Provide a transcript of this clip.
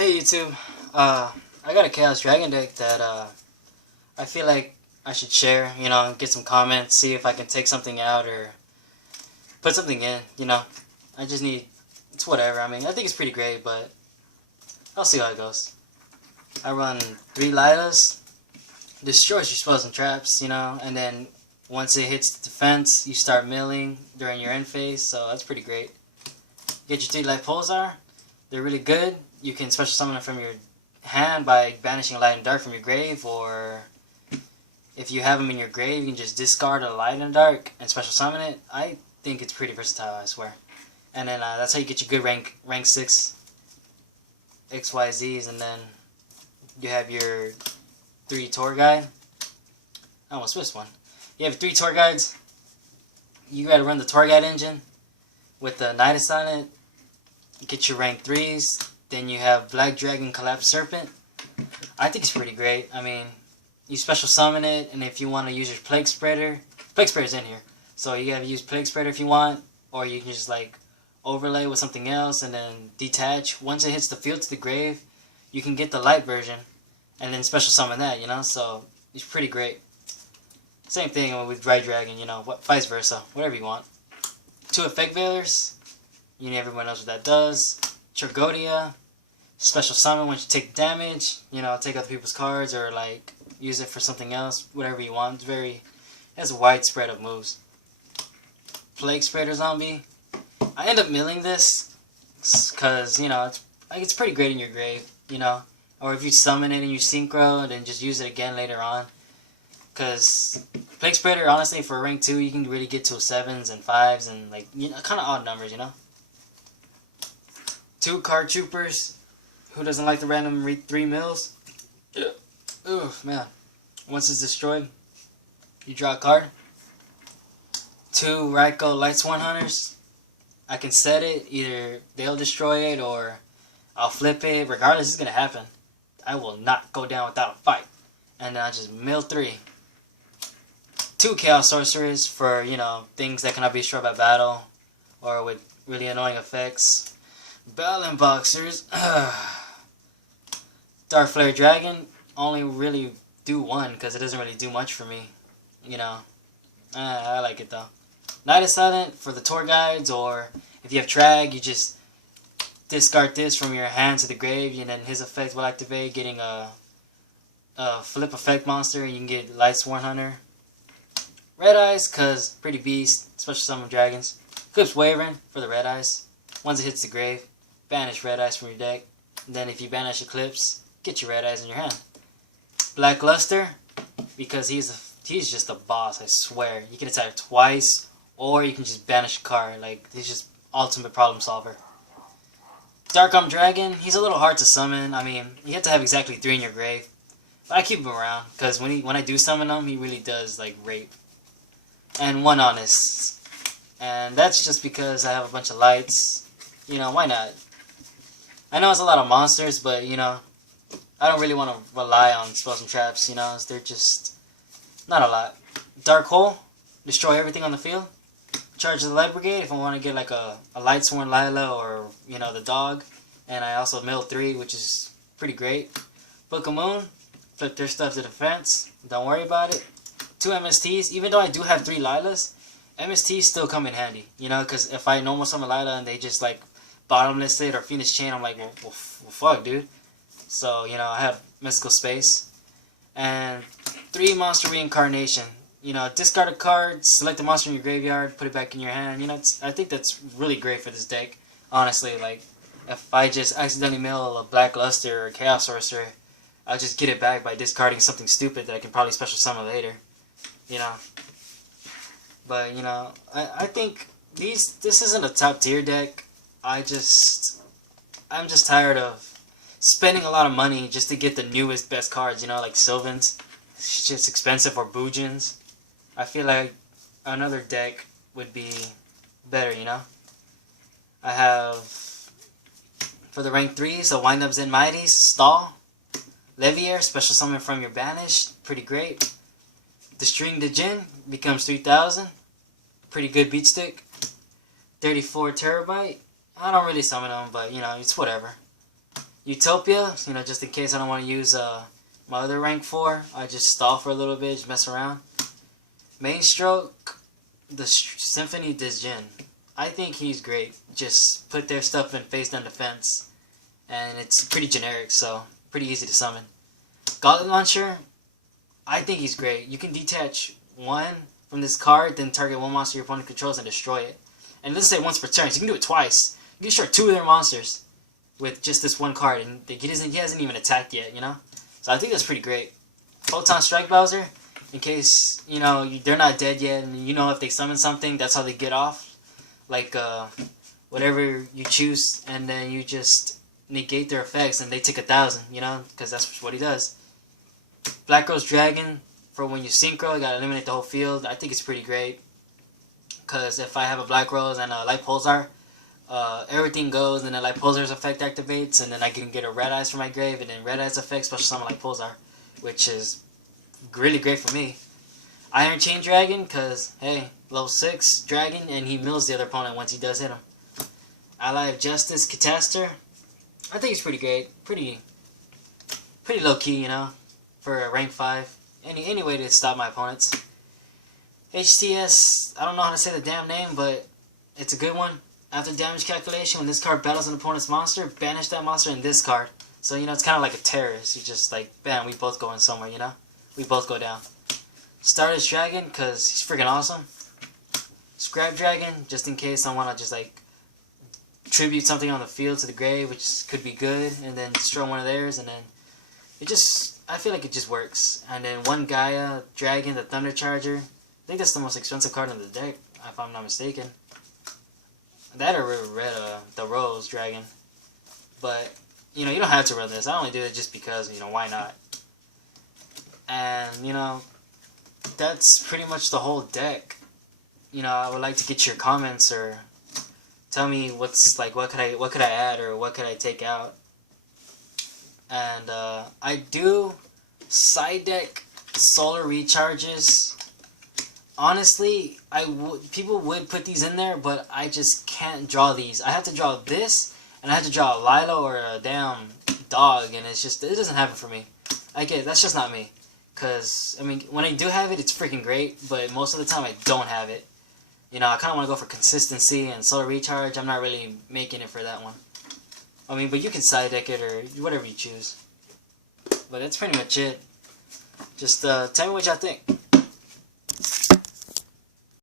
Hey YouTube, I got a Chaos Dragon deck that I feel like I should share, get some comments, see if I can take something out or put something in. I just need, it's whatever, I mean, I think it's pretty great, but I'll see how it goes. I run 3 Lilas, destroys your spells and traps, and then once it hits the defense, you start milling during your end phase, so that's pretty great. Get your 3 Light Pulsar, they're really good. You can special summon them from your hand by banishing a light and dark from your grave, or if you have them in your grave, you can just discard a light and dark and special summon it. I think it's pretty versatile, I swear. And then that's how you get your good rank 6 XYZs, and then you have your 3 tour guide. I almost missed one. You have 3 tour guides. You gotta run the tour guide engine with the Night Silent. Get your rank 3s. Then you have Black Dragon Collapse Serpent. I think it's pretty great. I mean, you special summon it, and if you want to use your Plague Spreader's in here. So you gotta use Plague Spreader if you want, or you can just like overlay with something else and then detach. Once it hits the field to the grave, you can get the light version and then special summon that, so it's pretty great. Same thing with Bright Dragon, vice versa, whatever you want. 2 Effect Veilers, everyone knows what that does. Tragodia, special summon once you take damage, take other people's cards or like use it for something else, whatever you want. It has a wide spread of moves. Plague Spreader Zombie, I end up milling this because, it's pretty great in your grave, or if you summon it in your synchro and then just use it again later on. Because Plague Spreader, honestly, for rank 2, you can really get to 7s and 5s and like, kind of odd numbers, 2 Card Troopers. Who doesn't like the random 3 mills? Yeah. Ooh, man. Once it's destroyed, you draw a card. 2 Raikou Lightsworn Hunters. I can set it. Either they'll destroy it or I'll flip it. Regardless, it's going to happen. I will not go down without a fight. And then I just mill 3. 2 Chaos Sorcerers for, things that cannot be destroyed by battle or with really annoying effects. Balance Boxers. Dark Flare Dragon. Only really do 1 because it doesn't really do much for me. I like it though. Night is Silent for the tour guides, or if you have Trag, you just discard this from your hand to the grave, and then his effect will activate, getting a flip effect monster, and you can get Lightsworn Hunter. Red Eyes, cause pretty beast, special summon dragons. Eclipse Wyvern for the Red Eyes. Once it hits the grave, banish Red Eyes from your deck. And then if you banish Eclipse, get your Red Eyes in your hand. Black Luster, because he's just a boss, I swear. You can attack twice, or you can just banish a card. Like, he's just ultimate problem solver. Dark Arm Dragon, he's a little hard to summon. I mean, you have to have exactly 3 in your grave. But I keep him around, because when I do summon him, he really does, like, rape. And 1 Honest. And that's just because I have a bunch of lights. Why not? I know it's a lot of monsters, but, I don't really want to rely on spells and traps, they're just not a lot. Dark Hole, destroy everything on the field. Charge the Light Brigade if I want to get like a Lightsworn Lila or, the dog. And I also mill 3, which is pretty great. Book of Moon, flip their stuff to defense. Don't worry about it. 2 MSTs, even though I do have 3 Lilas, MSTs still come in handy, because if I normal summon Lila and they just like bottomless it or Phoenix Chain, I'm like, well fuck, dude. So, I have Mystical Space. And 3 Monster Reincarnation. Discard a card, select a monster in your graveyard, put it back in your hand. I think that's really great for this deck. Honestly, like, if I just accidentally mill a Black Luster or Chaos Sorcerer, I'll just get it back by discarding something stupid that I can probably special summon later. But, I think this isn't a top tier deck. I'm just tired of spending a lot of money just to get the newest, best cards, like Sylvans. It's just expensive, or Boojins. I feel like another deck would be better, I have, for the rank 3s, so Wind Up Zen Mighties, Stall. Leviair, special summon from your banish, pretty great. The String Djinn becomes 3000, pretty good beat stick. 34 Terabyte, I don't really summon them, but it's whatever. Utopia, you know, just in case I don't want to use my other rank 4, I just stall for a little bit, just mess around. Main stroke, the Symphony Disjin. I think he's great. Just put their stuff in face down defense, and it's pretty generic, so pretty easy to summon. Gauntlet Launcher, I think he's great. You can detach one from this card, then target one monster your opponent controls and destroy it. And it doesn't say once per turn, so you can do it twice. You can destroy 2 of their monsters with just this one card, and he hasn't even attacked yet, you know? So I think that's pretty great. Photon Strike Bowser, in case, you know, they're not dead yet, and you know if they summon something, that's how they get off. Like, whatever you choose, and then you just negate their effects, and they take 1,000, you know? Because that's what he does. Black Rose Dragon, for when you synchro, you gotta eliminate the whole field. I think it's pretty great. Because if I have a Black Rose and a Light Pulsar, everything goes, and then Light Pulsar's effect activates, and then I can get a Red Eyes from my grave, and then Red Eyes effect special summon Light Pulsar, which is really great for me. Iron Chain Dragon, because, hey, level 6 Dragon, and he mills the other opponent once he does hit him. Ally of Justice Catastor, I think it's pretty great. Pretty low-key, you know, for a rank 5. Any way to stop my opponents. HTS, I don't know how to say the damn name, but it's a good one. After damage calculation, when this card battles an opponent's monster, banish that monster in this card. So, you know, it's kind of like a terrorist. You just, like, bam, we both going somewhere, you know? We both go down. Stardust Dragon, because he's freaking awesome. Scrap Dragon, just in case I want to just, like, tribute something on the field to the grave, which could be good, and then destroy one of theirs, and then it just, I feel like it just works. And then one Gaia Dragon, the Thunder Charger. I think that's the most expensive card in the deck, if I'm not mistaken. That or the Rose Dragon. But, you know, you don't have to run this. I only do it just because, you know, why not? And, you know, that's pretty much the whole deck. You know, I would like to get your comments or tell me what's, like, what could I add or what could I take out. And, I do side deck Solar Recharges. Honestly, people would put these in there, but I just can't draw these. I have to draw this, and I have to draw a Lilo or a damn dog, and it's just, it doesn't happen for me. I get it, that's just not me. Because, I mean, when I do have it, it's freaking great, but most of the time I don't have it. You know, I kind of want to go for consistency, and Solar Recharge, I'm not really making it for that one. I mean, but you can side deck it or whatever you choose. But that's pretty much it. Just tell me what y'all think.